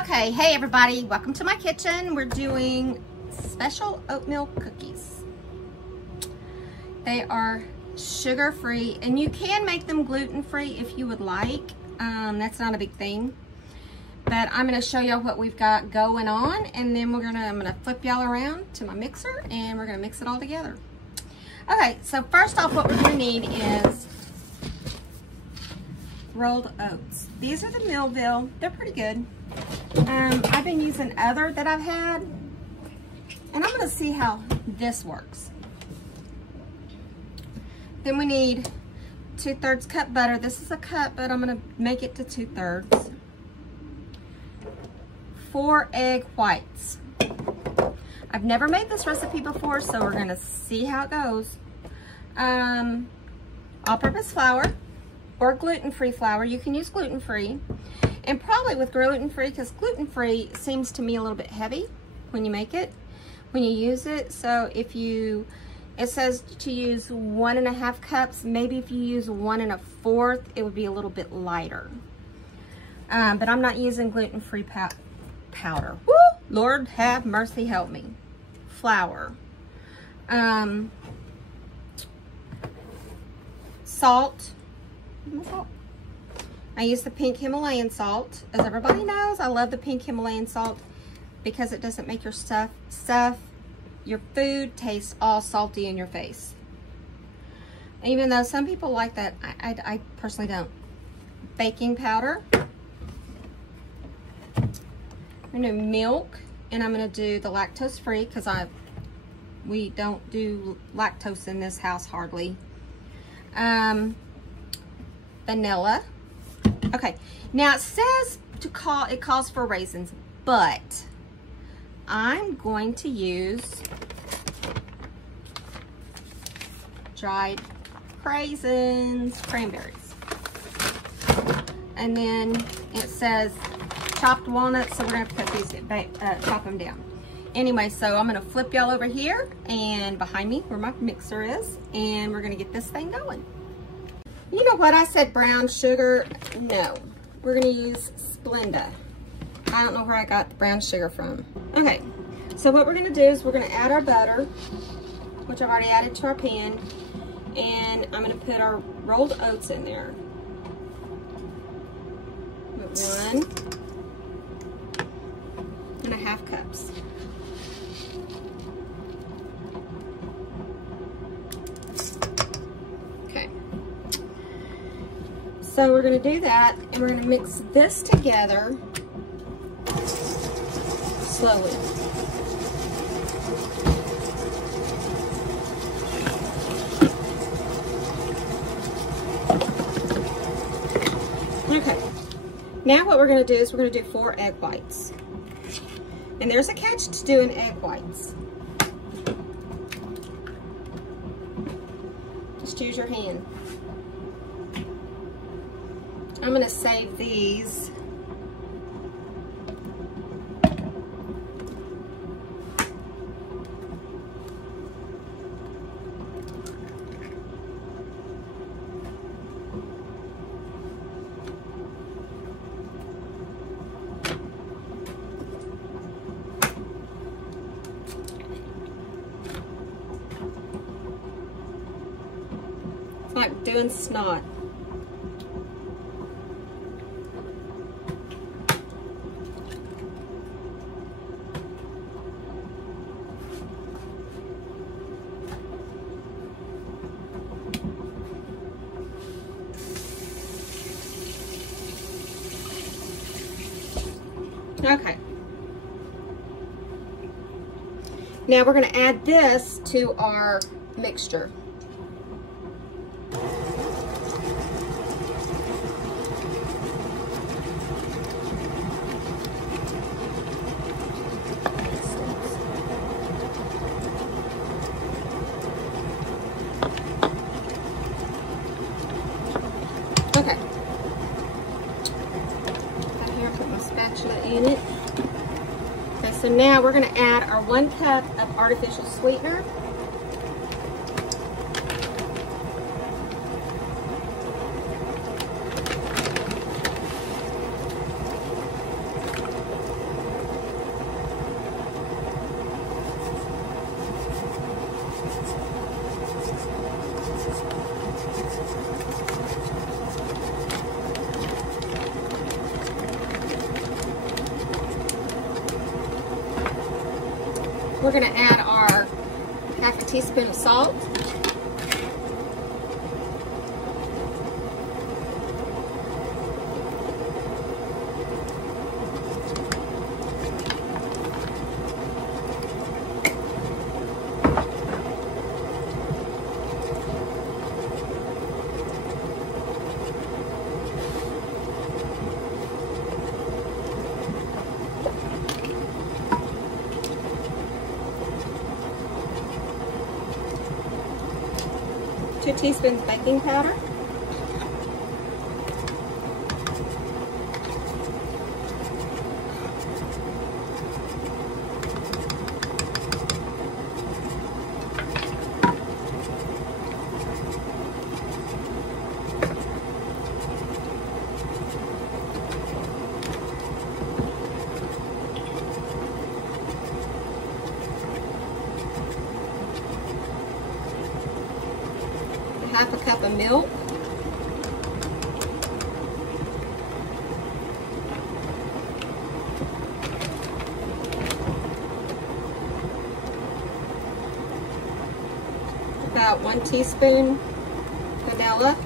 Okay, hey everybody, welcome to my kitchen. We're doing special oatmeal cookies. They are sugar-free, and you can make them gluten-free if you would like. That's not a big thing. But I'm gonna show y'all what we've got going on, and then I'm gonna flip y'all around to my mixer, and we're gonna mix it all together. Okay, so first off, what we're gonna need is rolled oats. These are the Millville. They're pretty good. I've been using other that I've had, and I'm gonna see how this works. Then we need 2/3 cup butter. This is a cup, but I'm gonna make it to 2/3. 4 egg whites. I've never made this recipe before, so we're gonna see how it goes. All-purpose flour or gluten-free flour. You can use gluten-free, and probably with gluten-free, because gluten-free seems to me a little bit heavy when you make it, when you use it. So it says to use 1.5 cups. Maybe if you use 1 1/4, it would be a little bit lighter. But I'm not using gluten-free powder. Woo! Lord have mercy, help me. Flour. Salt. I use the pink Himalayan salt. As everybody knows, I love the pink Himalayan salt because it doesn't make your your food taste all salty in your face. Even though some people like that, I personally don't. Baking powder. I'm gonna do milk, and I'm gonna do the lactose free because we don't do lactose in this house hardly. Vanilla. Okay, now it says it calls for raisins, but I'm going to use dried raisins, cranberries. And then it says chopped walnuts, so we're gonna have to cut these, chop them down. Anyway, so I'm gonna flip y'all over here and behind me where my mixer is, and we're gonna get this thing going. You know what, I said brown sugar. No, we're gonna use Splenda. I don't know where I got the brown sugar from. Okay, so what we're gonna do is we're gonna add our butter, which I've already added to our pan, and I'm gonna put our rolled oats in there. Put 1.5 cups. So we're gonna do that, and we're gonna mix this together slowly. Okay, now what we're gonna do is we're gonna do 4 egg whites. And there's a catch to doing egg whites. Just use your hand. I'm gonna save these. It's like doing snot. Okay. Now we're going to add this to our mixture. Okay. In it. Okay, so now we're going to add our 1 cup of artificial sweetener. We're gonna add our half a teaspoon of salt. Two teaspoons baking powder. Half a cup of milk. About 1 teaspoon vanilla.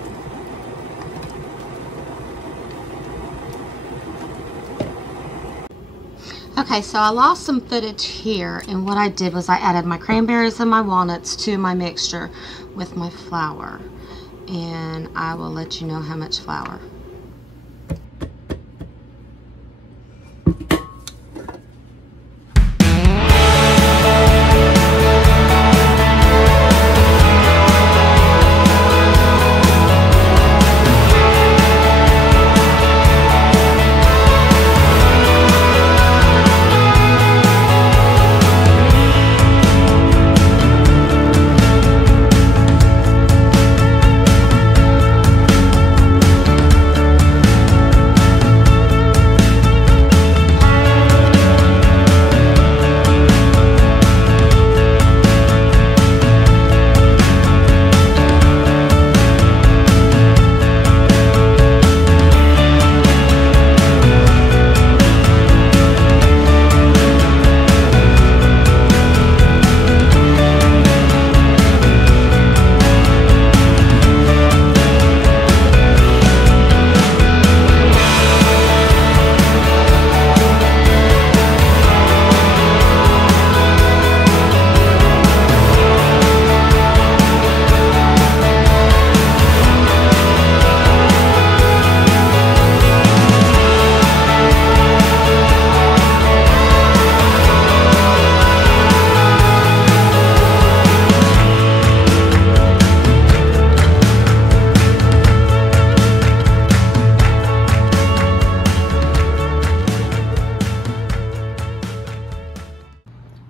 Okay, so I lost some footage here, and what I did was I added my cranberries and my walnuts to my mixture with my flour, and I will let you know how much flour.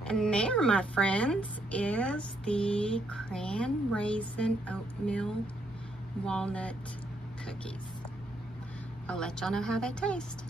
And there, my friends, is the cran raisin oatmeal walnut cookies. I'll let y'all know how they taste.